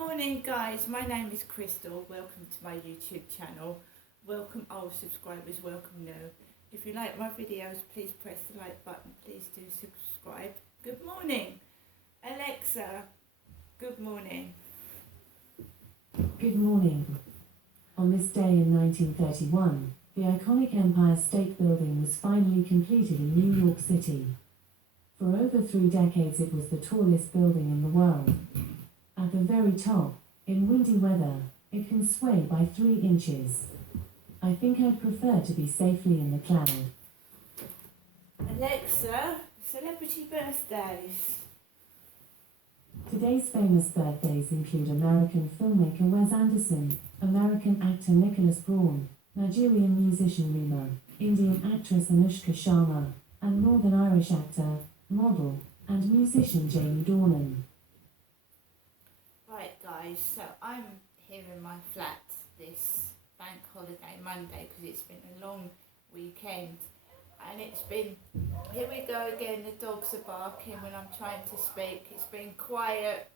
Morning guys, my name is Crystal. Welcome to my YouTube channel. Welcome old subscribers, welcome new. If you like my videos, please press the like button. Please do subscribe. Good morning. Alexa, good morning. Good morning. On this day in 1931, the iconic Empire State Building was finally completed in New York City. For over 3 decades it was the tallest building in the world. At the very top, in windy weather, it can sway by 3 inches. I think I'd prefer to be safely in the cloud. Alexa, celebrity birthdays. Today's famous birthdays include American filmmaker Wes Anderson, American actor Nicholas Braun, Nigerian musician Rema, Indian actress Anushka Sharma, and Northern Irish actor, model, and musician Jamie Dornan. Right guys, so I'm here in my flat this bank holiday Monday because it's been a long weekend and it's been, here we go again, the dogs are barking when I'm trying to speak. It's been quiet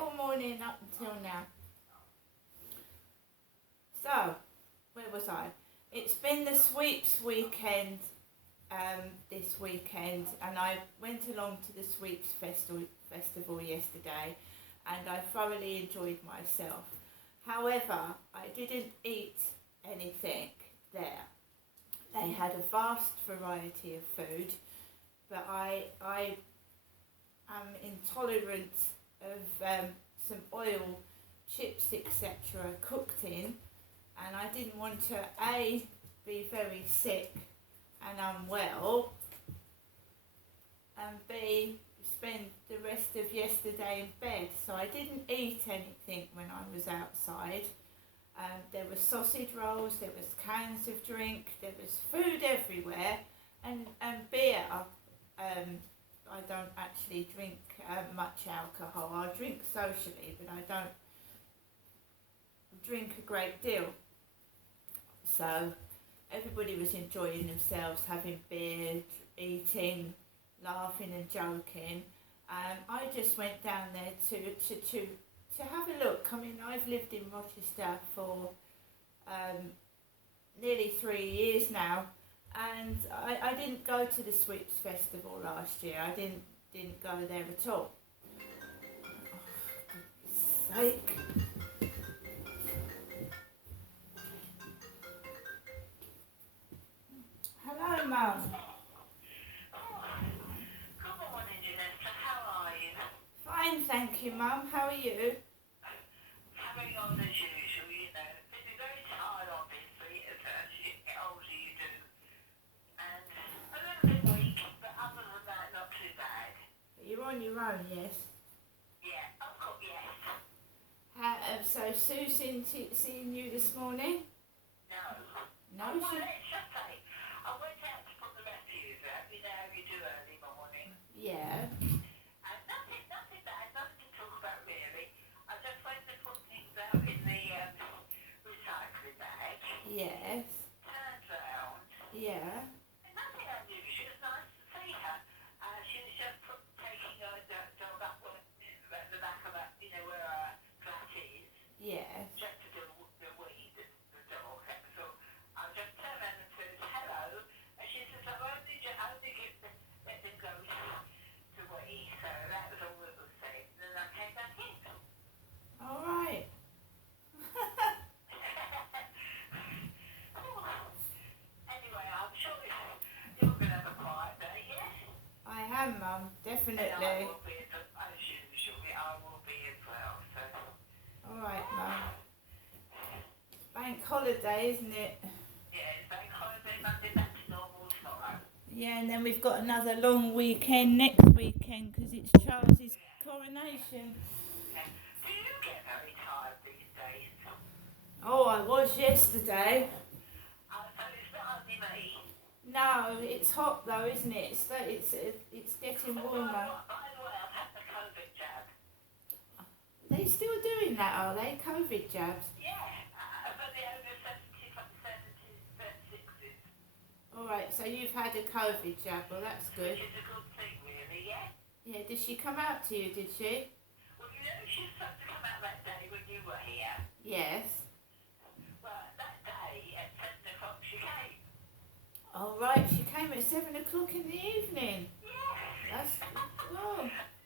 all morning up until now. So, where was I? It's been the sweeps weekend this weekend, and I went along to the sweeps festival yesterday and I thoroughly enjoyed myself. However, I didn't eat anything there. They had a vast variety of food, but I am intolerant of some oil, chips, etc. cooked in, and I didn't want to A, be very sick and unwell, and B, spend the rest of yesterday in bed. So I didn't eat anything when I was outside. There were sausage rolls, there was cans of drink, there was food everywhere, and beer. I don't actually drink much alcohol. I drink socially, but I don't drink a great deal. So everybody was enjoying themselves, having beer, eating, laughing and joking. I just went down there to have a look. I mean, I've lived in Rochester for nearly 3 years now, and I didn't go to the Sweeps Festival last year. I didn't go there at all. Oh, for goodness sake. Hello, Mum. Fine, thank you, Mum. How are you? Carrying on as usual, you know. You'd be very tired, obviously, as you get older, you do. And a little bit weak, but other than that, not too bad. You're on your own, yes? Yeah, of course, yes. So Sue seeing you this morning? No. No, Well, she... let's just say, I went out to put the refuse out, you know how you do early morning. Yeah. And nothing bad, nothing to talk about really. I just went to put things out in the recycling bag. Yes. Turned round. Yeah. Nothing unusual. It was nice to see her. She was just taking her dog up at the back of that, you know, where our flat is, Yes. just to do the weed, the dog. So I just turned around and said, hello. And she says, I've only let them go to wee. So that was all that was said. Then I came back in. All right. Anyway, I'm sure you're going to have a quiet day, yes? I am, Mum. And I Definitely. will be, as usual, I will be as well. So. All right, Mum. Bank holiday, isn't it? Yeah, it's bank holiday Monday, back to normal tomorrow. Yeah, and then we've got another long weekend next weekend because it's Charles's coronation. Yeah. Do you get very tired these days? Oh, I was yesterday. So it's not only me. No, it's hot though, isn't it? It's getting warmer. By the way, I've had the COVID jab. They still doing that, are they? COVID jabs. Yeah, for the over 76s. All right, so you've had a COVID jab. Well, that's good. Which is a good thing, really, yeah? Yeah, did she come out to you, did she? Well, you know, she was supposed to come out that day when you were here. Yes. Well, that day at 7 o'clock she came. All right, she came at 7 o'clock in the evening. Yes. That's, oh, That's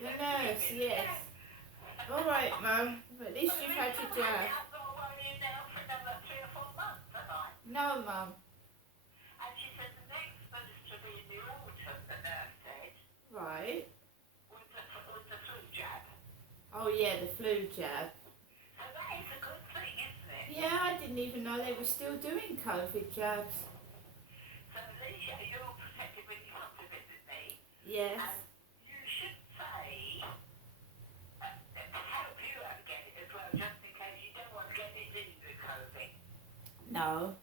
the nurse, yes. All right, Mum, but at least you've had your jab. I've got to worry now for another 3 or 4 months, have I? No, Mum. And she said the next supposed to be in the autumn, the nurse said, Right. with the flu jab. Oh, yeah, the flu jab. So that is a good thing, isn't it? Yeah, I didn't even know they were still doing COVID jabs. So at least you're protected when you come to visit me. Yes. And you should say, to help you out get it as well, just in case you don't want to get it either, COVID. No.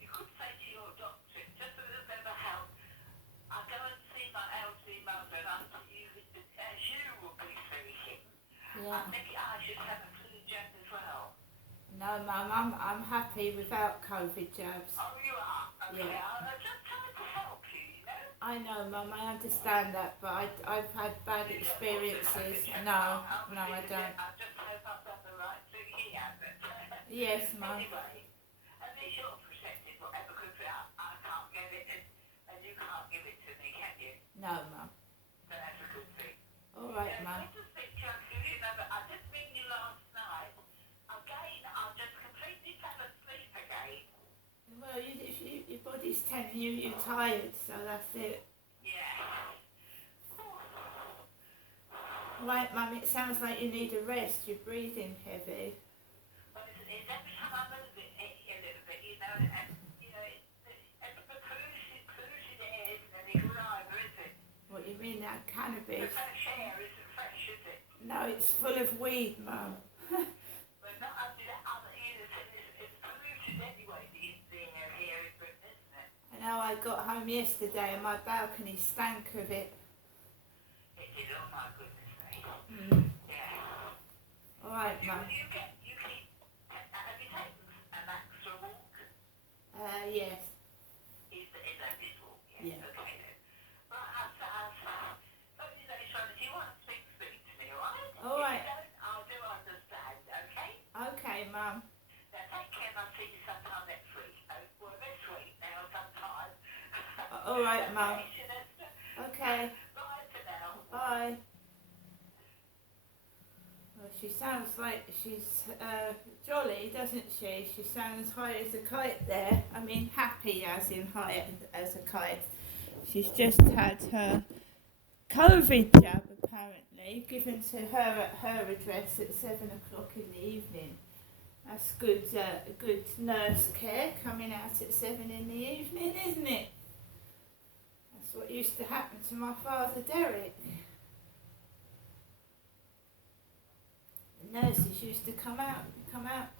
You could say to your doctor, just a little bit of a help, I go and see my elderly mother and I thought you, as you will be speaking, I Yeah. think I should have a flu jab as well. No, Mum, I'm happy without COVID jabs. Oh, you are? Okay, Yeah. I'm just trying to help you, you know? I know, Mum, I understand that, but I've had bad experiences. No, I don't. I just hope I've done the right thing here. Yes, Mum. Anyway, at least you're protected, whatever, because I can't get it and you can't give it to me, can you? No, Mum. So that's a good thing. All right, Yeah, Mum. good to speak to you. You know, I did ring you last night. Again, I just completely fell asleep again. Well, your body's telling you you're tired, so that's it. Yeah. Right, Mum, it sounds like you need a rest. You're breathing heavy. But it's every time I move it a little bit, you know, and, you know, it's the polluted air isn't any good either, is it? What you mean, that The cannabis? fresh air isn't fresh, is it? No, it's full of weed, Mum. But not only that, it's polluted anyway, the air here in Britain, isn't it? I know I got home yesterday and my balcony stank of it. It did, oh my goodness me. Yeah. All right, You Mum. keep, have you taken an extra walk? Yes. Is that this walk? Yeah. Okay then. Right, only those ones, if you want to speak to me, alright? All right. If you don't, I do understand, okay? Okay, Mum. Now take care and I'll see you sometime next week. Well, this week now, sometime. All right, Mum. Okay, Sylvester. Okay. Bye for now. Bye. Well, she sounds like she's jolly, doesn't she? She sounds high as a kite there. I mean, happy as in high as a kite. She's just had her COVID jab, apparently, given to her at her address at 7 o'clock in the evening. That's good nurse care coming out at 7 in the evening, isn't it? That's what used to happen to my father, Derek. The nurses used to come out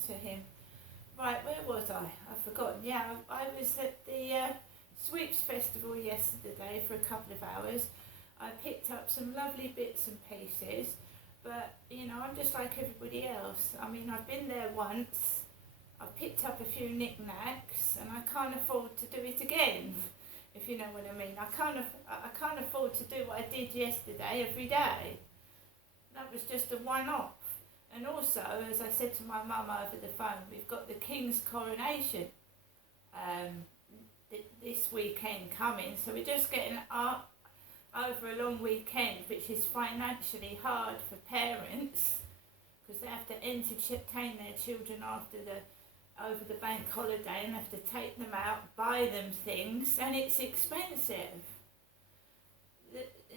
to him. Right, where was I? I've forgotten. Yeah, I was at the Sweeps Festival yesterday for a couple of hours. I picked up some lovely bits and pieces, but you know, I'm just like everybody else. I mean, I've been there once, I've picked up a few knickknacks, and I can't afford to do it again, if you know what I mean. I can't afford to do what I did yesterday every day. That was just a one-off. And also, as I said to my mum over the phone, we've got the King's coronation this weekend coming, so we're just getting up over a long weekend, which is financially hard for parents because they have to entertain their children over the bank holiday and have to take them out, buy them things, and it's expensive.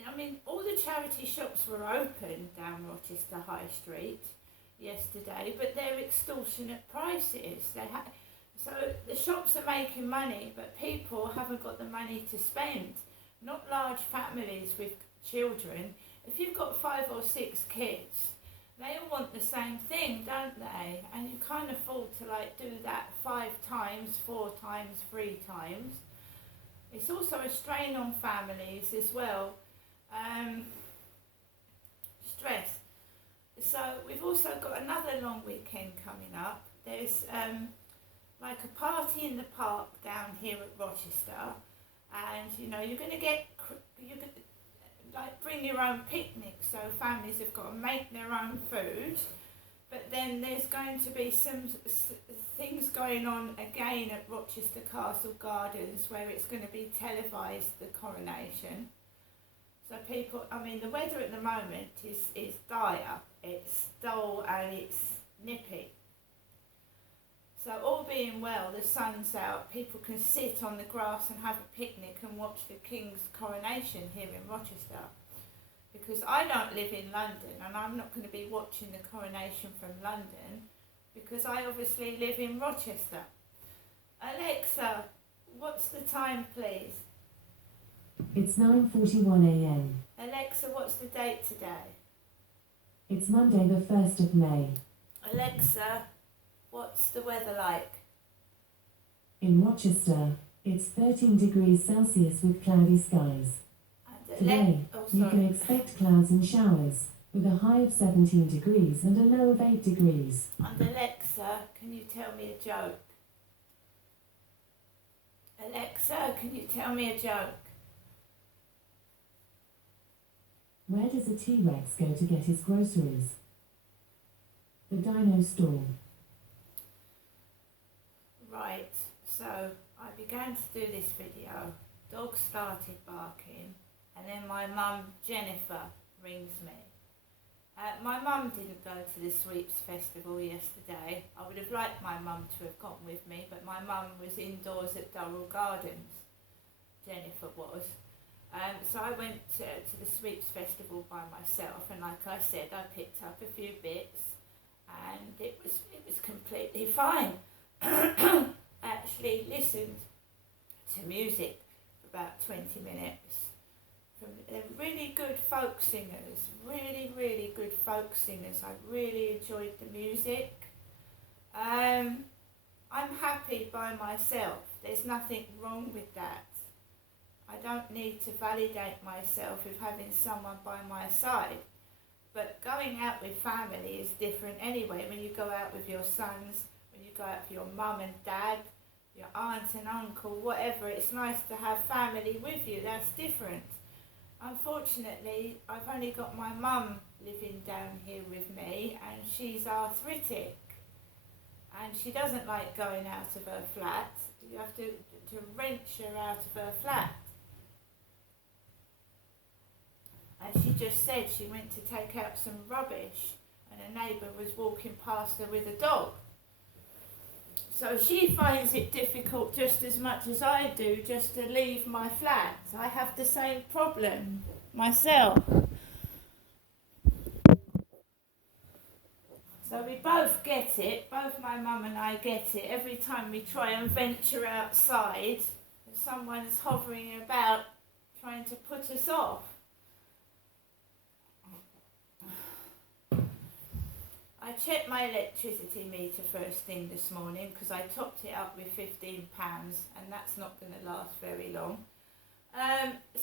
I mean, all the charity shops were open down Rochester High Street yesterday, but they're extortionate prices. So the shops are making money, but people haven't got the money to spend. Not large families with children. If you've got 5 or 6 kids, they all want the same thing, don't they? And you can't afford to do that 5 times, 4 times, 3 times. It's also a strain on families as well. Stress. So we've also got another long weekend coming up. There's like a party in the park down here at Rochester, and you know you're going to get like bring your own picnic, so families have got to make their own food. But then there's going to be some things going on again at Rochester Castle Gardens where it's going to be televised, the coronation. So people, I mean, the weather at the moment is dire. It's dull and it's nippy. So all being well, the sun's out, people can sit on the grass and have a picnic and watch the King's coronation here in Rochester. Because I don't live in London and I'm not going to be watching the coronation from London because I obviously live in Rochester. Alexa, what's the time, please? It's 9:41 a.m. Alexa, what's the date today? It's Monday the 1st of May. Alexa, what's the weather like? In Rochester, it's 13 degrees Celsius with cloudy skies. And Today, you can expect clouds and showers, with a high of 17 degrees and a low of 8 degrees. And Alexa, can you tell me a joke? Alexa, can you tell me a joke? Where does a T-Rex go to get his groceries? The dino store. Right, so I began to do this video. Dog started barking, and then my mum, Jennifer, rings me. My mum didn't go to the Sweeps Festival yesterday. I would have liked my mum to have gone with me, but my mum was indoors at Durrell Gardens. Jennifer was. So I went to the Sweeps Festival by myself, and like I said, I picked up a few bits, and it was completely fine. Actually listened to music for about 20 minutes. They're really good folk singers, really good folk singers. I really enjoyed the music. I'm happy by myself. There's nothing wrong with that. I don't need to validate myself with having someone by my side. But going out with family is different anyway. When you go out with your sons, when you go out with your mum and dad, your aunt and uncle, whatever, it's nice to have family with you. That's different. Unfortunately, I've only got my mum living down here with me, and she's arthritic. And she doesn't like going out of her flat. You have to wrench her out of her flat. And she just said she went to take out some rubbish, and a neighbour was walking past her with a dog. So she finds it difficult just as much as I do just to leave my flat. I have the same problem myself. So we both get it, both my mum and I get it. Every time we try and venture outside, someone's hovering about trying to put us off. I checked my electricity meter first thing this morning because I topped it up with £15 and that's not going to last very long.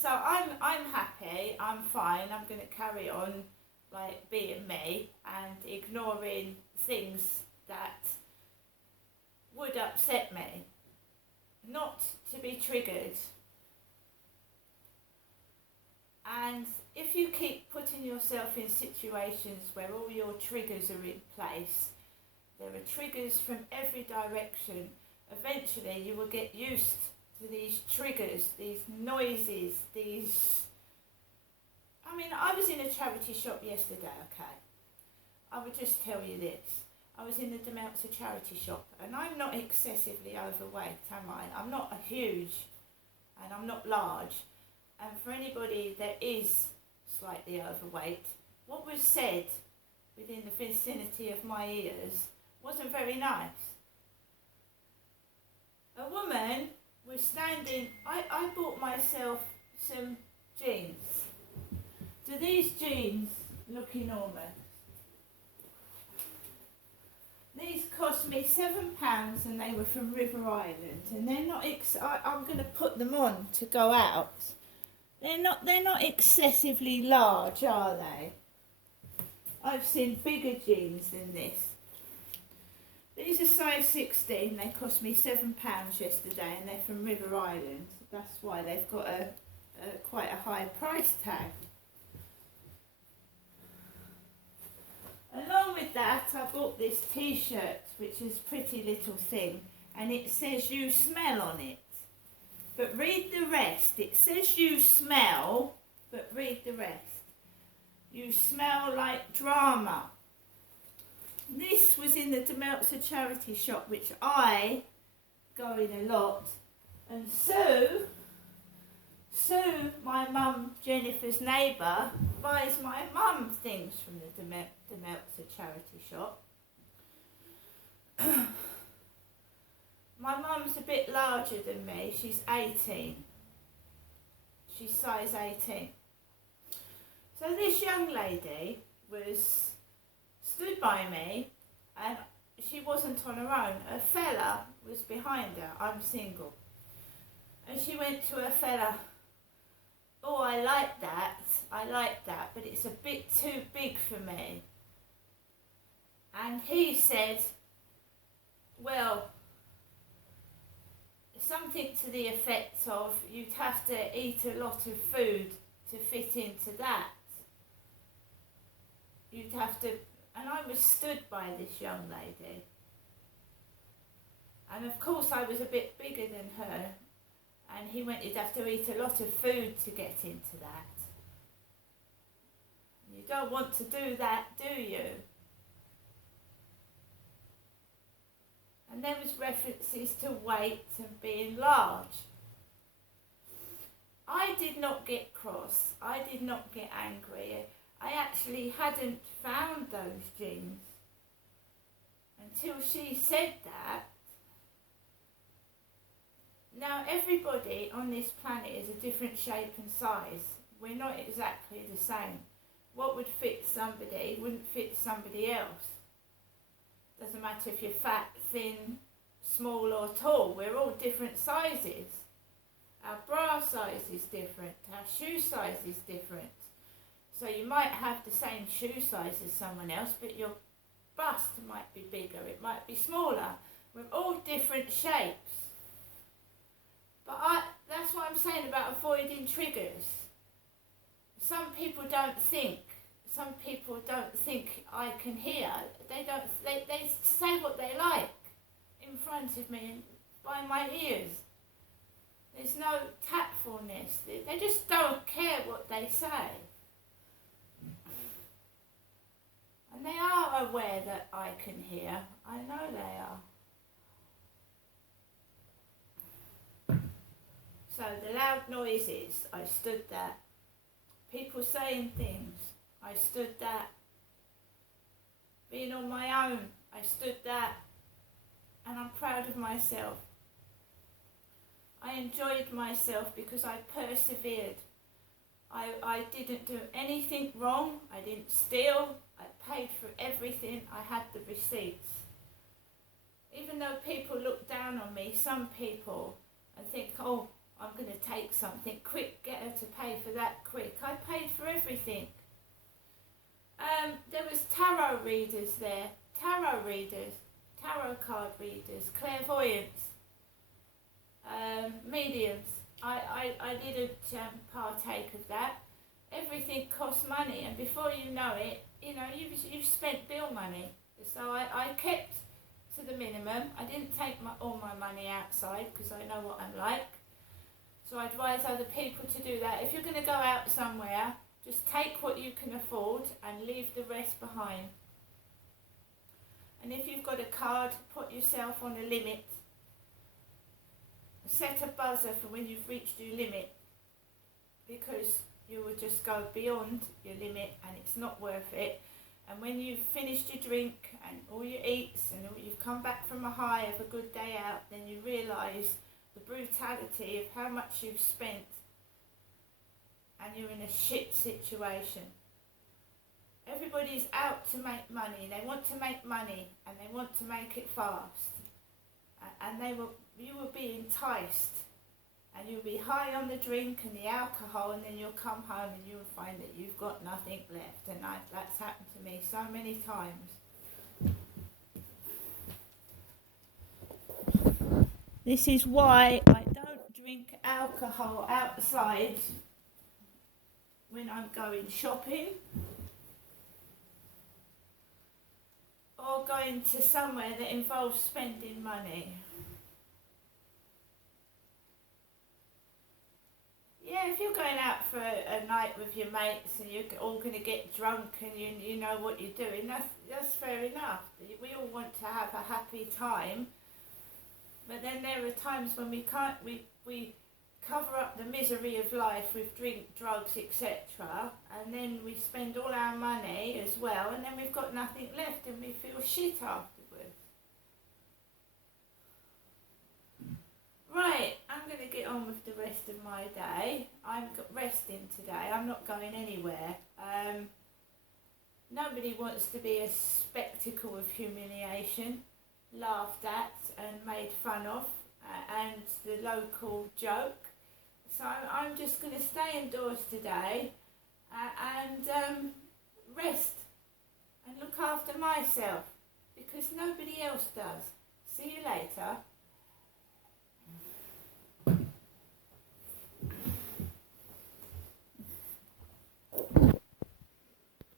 So I'm happy, I'm fine, I'm going to carry on like being me and ignoring things that would upset me, not to be triggered. And if you keep putting yourself in situations where all your triggers are in place, there are triggers from every direction, eventually you will get used to these triggers, these noises, these... I mean, I was in a charity shop yesterday, okay? I would just tell you this. I was in the Demeltzer charity shop, and I'm not excessively overweight, am I? I'm not a huge, and I'm not large. And for anybody that is slightly overweight, what was said within the vicinity of my ears wasn't very nice. A woman was standing, I bought myself some jeans. Do these jeans look enormous? These cost me £7 and they were from River Island, and they're not, I'm going to put them on to go out. They're not excessively large, are they? I've seen bigger jeans than this. These are size 16, they cost me £7 yesterday and they're from River Island. That's why they've got quite a high price tag. that, I bought this t-shirt, which is a pretty little thing, and it says "you smell" on it. But read the rest. It says "you smell," but read the rest. You smell like drama. This was in the Demeltzer charity shop, which I go in a lot. And Sue, my mum, Jennifer's neighbour, buys my mum things from the Demeltzer charity shop. My mum's a bit larger than me. She's 18. She's size 18. So this young lady stood by me, and she wasn't on her own. A fella was behind her. I'm single. And she went to a fella, "Oh, I like that, but it's a bit too big for me." And he said, well, something to the effect of, "You'd have to eat a lot of food to fit into that. You'd have to," and I was stood by this young lady. And of course I was a bit bigger than her, and he went, "You'd have to eat a lot of food to get into that. You don't want to do that, do you?" And there was references to weight and being large. I did not get cross. I did not get angry. I actually hadn't found those jeans until she said that. Now everybody on this planet is a different shape and size. We're not exactly the same. What would fit somebody wouldn't fit somebody else. Doesn't matter if you're fat, thin, small or tall. We're all different sizes. Our bra size is different. Our shoe size is different. So you might have the same shoe size as someone else, but your bust might be bigger, it might be smaller. We're all different shapes. But that's what I'm saying about avoiding triggers. Some people don't think I can hear. They say what they like in front of me and by my ears. There's no tactfulness. They just don't care what they say. And they are aware that I can hear. I know they are. So the loud noises, I stood there. People saying things, I stood there. Being on my own, I stood there. And I'm proud of myself. I enjoyed myself because I persevered. I didn't do anything wrong. I didn't steal. I paid for everything. I had the receipts. Even though people look down on me, some people, and think, "Oh, I'm going to take something. Quick, get her to pay for that quick." I paid for everything. There was tarot readers there. Tarot card readers, clairvoyants, mediums. I didn't partake of that. Everything costs money, and before you know it, you've spent bill money. So I kept to the minimum. I didn't take all my money outside because I know what I'm like. So I advise other people to do that. If you're going to go out somewhere, just take what you can afford and leave the rest behind. And if you've got a card, put yourself on a limit. Set a buzzer for when you've reached your limit, because you will just go beyond your limit and it's not worth it. And when you've finished your drink and all your eats and you've come back from a high of a good day out, then you realise the brutality of how much you've spent and you're in a shit situation. Everybody's out to make money. They want to make money and they want to make it fast. And you will be enticed, and you'll be high on the drink and the alcohol, and then you'll come home and you'll find that you've got nothing left. And that's happened to me so many times. This is why I don't drink alcohol outside when I'm going shopping. or going to somewhere that involves spending money. Yeah, if you're going out for a night with your mates and you're all going to get drunk and you know what you're doing, that's fair enough. We all want to have a happy time, but then there are times when we can't, we cover up the misery of life with drink, drugs, etc. And then we spend all our money as well, and then we've got nothing left and we feel shit afterwards. Right, I'm going to get on with the rest of my day. I'm resting today. I'm not going anywhere. Nobody wants to be a spectacle of humiliation, laughed at and made fun of, and the local joke. So I'm just going to stay indoors today and rest and look after myself because nobody else does. See you later.